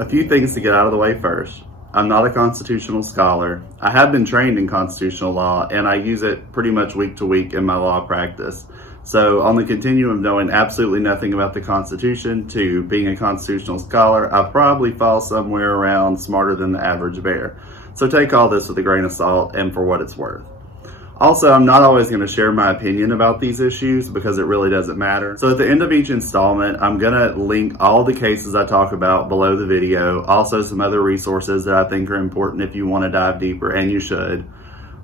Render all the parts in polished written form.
A few things to get out of the way first. I'm not a constitutional scholar. I have been trained in constitutional law, and I use it pretty much week to week in my law practice. So on the continuum of knowing absolutely nothing about the Constitution to being a constitutional scholar, I probably fall somewhere around smarter than the average bear. So take all this with a grain of salt and for what it's worth. Also, I'm not always going to share my opinion about these issues because it really doesn't matter. So at the end of each installment, I'm going to link all the cases I talk about below the video, also some other resources that I think are important if you want to dive deeper, and you should.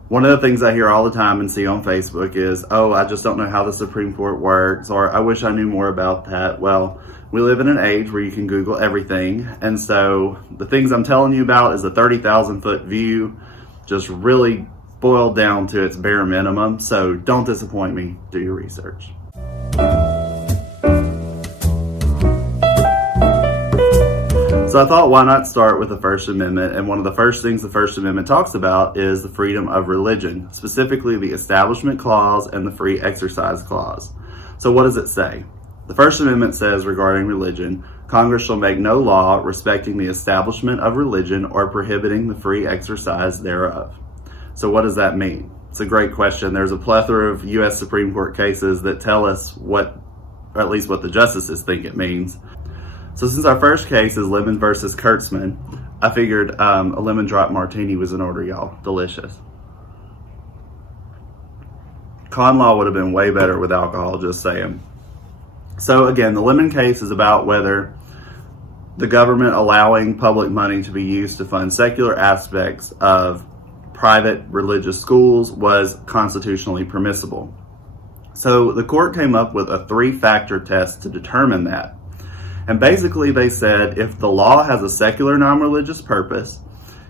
One of the things I hear all the time and see on Facebook is, oh, I just don't know how the Supreme Court works, or I wish I knew more about that. Well, we live in an age where you can Google everything, and so the things I'm telling you about is a 30,000 foot view, just really boiled down to its bare minimum. So don't disappoint me, do your research. So I thought, why not start with the First Amendment? And one of the first things the First Amendment talks about is the freedom of religion, specifically the Establishment Clause and the Free Exercise Clause. So what does it say? The First Amendment says regarding religion, Congress shall make no law respecting the establishment of religion or prohibiting the free exercise thereof. So what does that mean? It's a great question. There's a plethora of U.S. Supreme Court cases that tell us what, or at least what the justices think it means. So since our first case is Lemon versus Kurtzman, I figured a lemon drop martini was in order, y'all. Delicious. ConLaw would have been way better with alcohol, just saying. So again, the Lemon case is about whether the government allowing public money to be used to fund secular aspects of private religious schools was constitutionally permissible. So the court came up with a 3-factor test to determine that. And basically they said if the law has a secular non-religious purpose,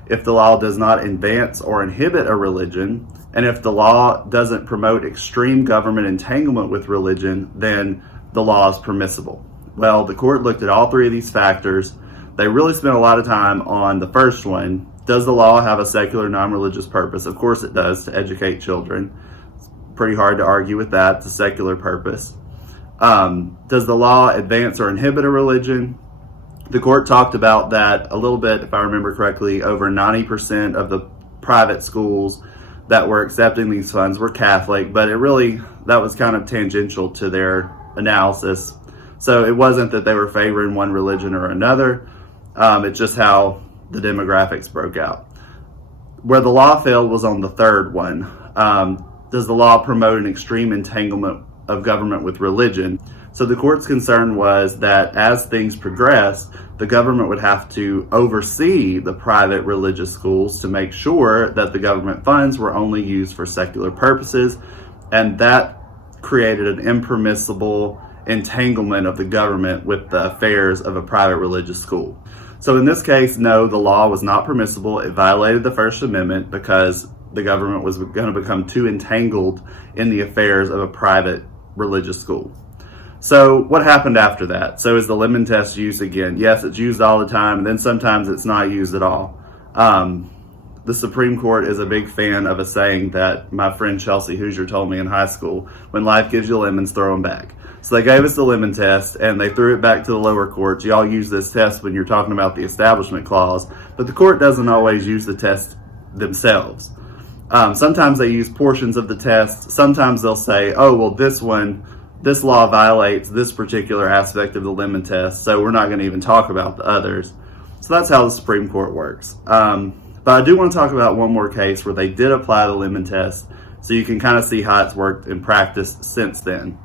if the law does not advance or inhibit a religion, and if the law doesn't promote extreme government entanglement with religion, then the law is permissible. Well, the court looked at all 3 of these factors. They really spent a lot of time on the first one. Does the law have a secular non-religious purpose? Of course it does, to educate children. It's pretty hard to argue with that. It's a secular purpose. Does the law advance or inhibit a religion? The court talked about that a little bit, if I remember correctly. Over 90% of the private schools that were accepting these funds were Catholic, but that was kind of tangential to their analysis. So it wasn't that they were favoring one religion or another. It's just how the demographics broke out. Where the law failed was on the third one. Does the law promote an extreme entanglement of government with religion? So the court's concern was that as things progress, the government would have to oversee the private religious schools to make sure that the government funds were only used for secular purposes, and that created an impermissible entanglement of the government with the affairs of a private religious school. So in this case, no, the law was not permissible. It violated the First Amendment because the government was going to become too entangled in the affairs of a private religious school. So what happened after that? So is the Lemon test used again? Yes, it's used all the time, and then sometimes it's not used at all. The Supreme Court is a big fan of a saying that my friend Chelsea Hoosier told me in high school: when life gives you lemons, throw them back. So they gave us the Lemon test and they threw it back to the lower courts. Y'all use this test when you're talking about the Establishment Clause, but the court doesn't always use the test themselves. Sometimes they use portions of the test. Sometimes they'll say, oh, well, this law violates this particular aspect of the Lemon test, so we're not going to even talk about the others. So that's how the Supreme Court works. But I do want to talk about one more case where they did apply the Lemon test, so you can kind of see how it's worked in practice since then.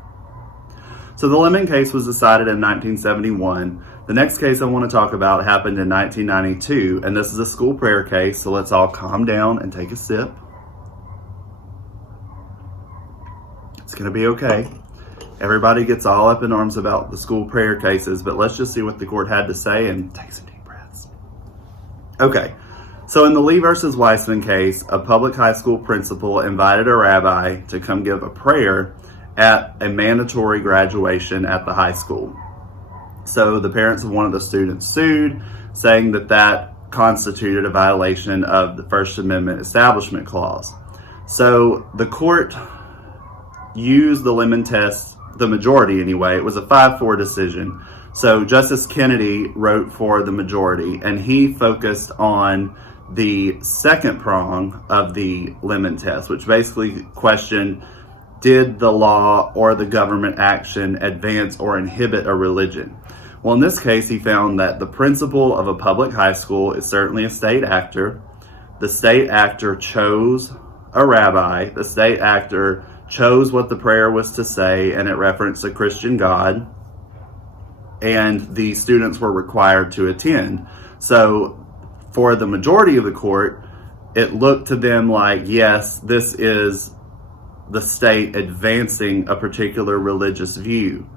So the Lemon case was decided in 1971. The next case I want to talk about happened in 1992, and this is a school prayer case, so let's all calm down and take a sip. It's going to be okay. Everybody gets all up in arms about the school prayer cases, but let's just see what the court had to say and take some deep breaths. Okay, so in the Lee versus Weisman case, a public high school principal invited a rabbi to come give a prayer at a mandatory graduation at the high school. So the parents of one of the students sued, saying that that constituted a violation of the First Amendment Establishment Clause. So the court used the Lemon test, the majority anyway. It was a 5-4 decision So Justice Kennedy wrote for the majority, and he focused on the second prong of the Lemon test, which basically questioned, did the law or the government action advance or inhibit a religion? Well, in this case, he found that the principal of a public high school is certainly a state actor. The state actor chose a rabbi. The state actor chose what the prayer was to say, and it referenced a Christian God. And the students were required to attend. So for the majority of the court, it looked to them like, yes, this is the state advancing a particular religious view.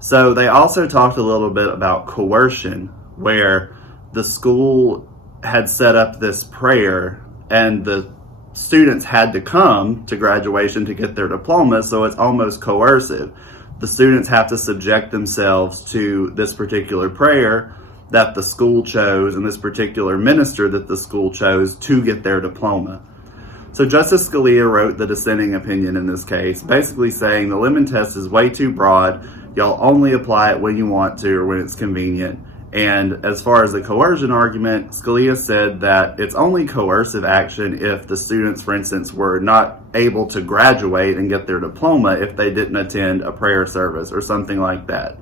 So they also talked a little bit about coercion, where the school had set up this prayer and the students had to come to graduation to get their diploma, so it's almost coercive. The students have to subject themselves to this particular prayer that the school chose and this particular minister that the school chose to get their diploma. So Justice Scalia wrote the dissenting opinion in this case, basically saying the Lemon test is way too broad. Y'all only apply it when you want to or when it's convenient. And as far as the coercion argument, Scalia said that it's only coercive action if the students, for instance, were not able to graduate and get their diploma if they didn't attend a prayer service or something like that,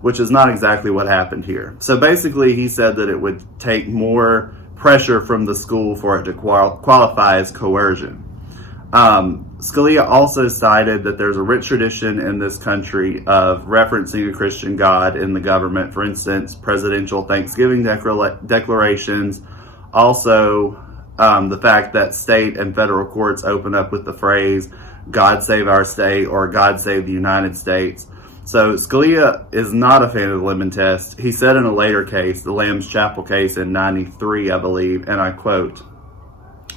which is not exactly what happened here. So basically, he said that it would take more pressure from the school for it to qualify as coercion. Scalia also cited that there's a rich tradition in this country of referencing a Christian God in the government. For instance, presidential Thanksgiving declarations. Also, the fact that state and federal courts open up with the phrase, God save our state or God save the United States. So Scalia is not a fan of the Lemon test. He said in a later case, the Lamb's Chapel case in 93, I believe, and I quote,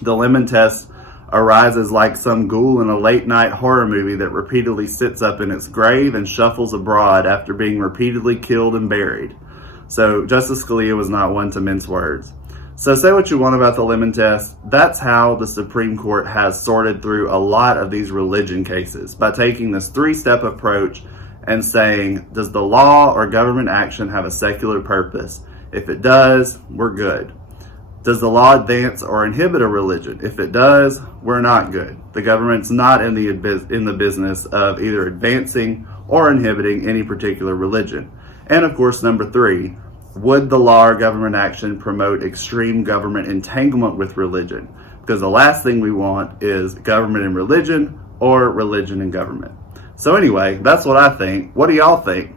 "The Lemon test arises like some ghoul in a late-night horror movie that repeatedly sits up in its grave and shuffles abroad after being repeatedly killed and buried." So Justice Scalia was not one to mince words. So say what you want about the Lemon test, that's how the Supreme Court has sorted through a lot of these religion cases, by taking this three-step approach and saying, does the law or government action have a secular purpose? If it does, we're good. Does the law advance or inhibit a religion? If it does, we're not good. The government's not in the business of either advancing or inhibiting any particular religion. And of course, number three, would the law or government action promote extreme government entanglement with religion? Because the last thing we want is government and religion or religion and government. So anyway, that's what I think. What do y'all think?